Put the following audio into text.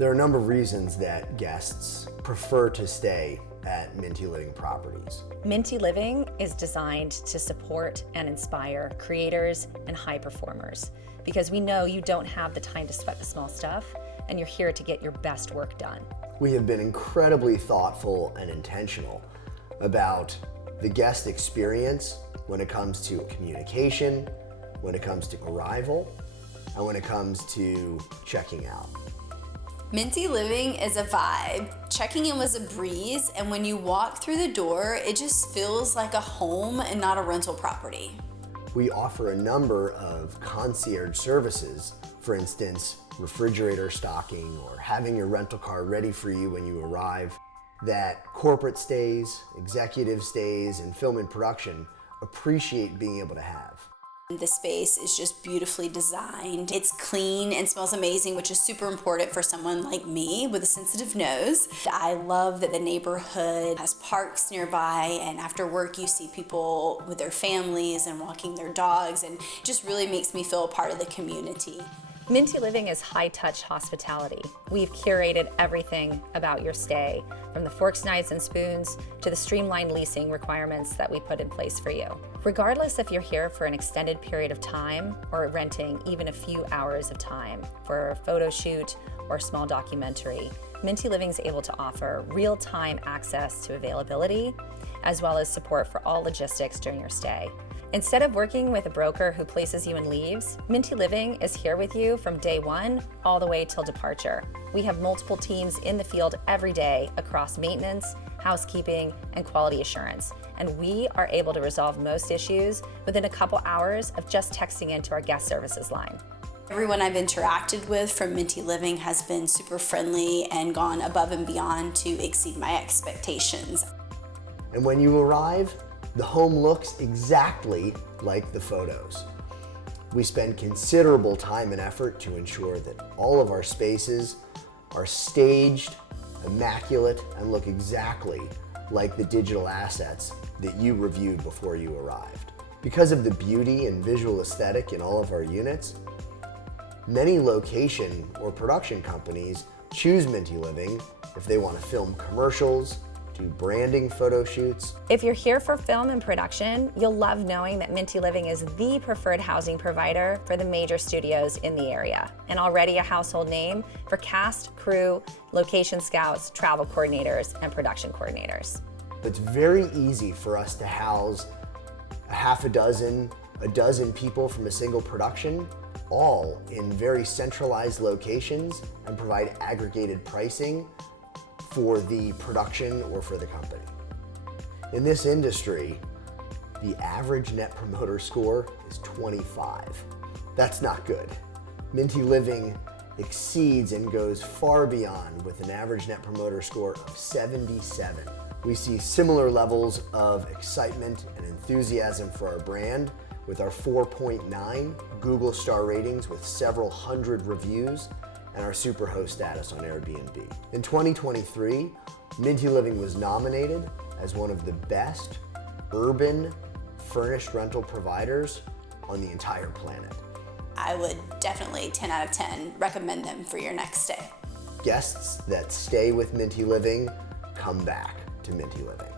There are a number of reasons that guests prefer to stay at Minty Living properties. Minty Living is designed to support and inspire creators and high performers because we know you don't have the time to sweat the small stuff and you're here to get your best work done. We have been incredibly thoughtful and intentional about the guest experience when it comes to communication, when it comes to arrival, and when it comes to checking out. Minty Living is a vibe. Checking in was a breeze, and when you walk through the door, it just feels like a home and not a rental property. We offer a number of concierge services, for instance, refrigerator stocking or having your rental car ready for you when you arrive, that corporate stays, executive stays, and film and production appreciate being able to have. The space is just beautifully designed. It's clean and smells amazing, which is super important for someone like me with a sensitive nose. I love that the neighborhood has parks nearby, and after work you see people with their families and walking their dogs, and it just really makes me feel a part of the community. Minty Living is high-touch hospitality. We've curated everything about your stay, from the forks, knives, and spoons to the streamlined leasing requirements that we put in place for you. Regardless if you're here for an extended period of time or renting even a few hours of time for a photo shoot or a small documentary, Minty Living is able to offer real-time access to availability, as well as support for all logistics during your stay. Instead of working with a broker who places you and leaves, Minty Living is here with you from day one all the way till departure. We have multiple teams in the field every day across maintenance, housekeeping, and quality assurance, and we are able to resolve most issues within a couple hours of just texting into our guest services line. Everyone I've interacted with from Minty Living has been super friendly and gone above and beyond to exceed my expectations. And when you arrive, the home looks exactly like the photos. We spend considerable time and effort to ensure that all of our spaces are staged, immaculate, and look exactly like the digital assets that you reviewed before you arrived. Because of the beauty and visual aesthetic in all of our units, many location or production companies choose Minty Living if they want to film commercials, do branding photo shoots. If you're here for film and production, you'll love knowing that Minty Living is the preferred housing provider for the major studios in the area, and already a household name for cast, crew, location scouts, travel coordinators, and production coordinators. It's very easy for us to house a dozen people from a single production, all in very centralized locations, and provide aggregated pricing for the production or for the company. In this industry, the average Net Promoter Score is 25. That's not good. Minty Living exceeds and goes far beyond with an average Net Promoter Score of 77. We see similar levels of excitement and enthusiasm for our brand with our 4.9 Google star ratings with several hundred reviews, and our superhost status on Airbnb. In 2023, Minty Living was nominated as one of the best urban furnished rental providers on the entire planet. I would definitely 10 out of 10 recommend them for your next stay. Guests that stay with Minty Living come back to Minty Living.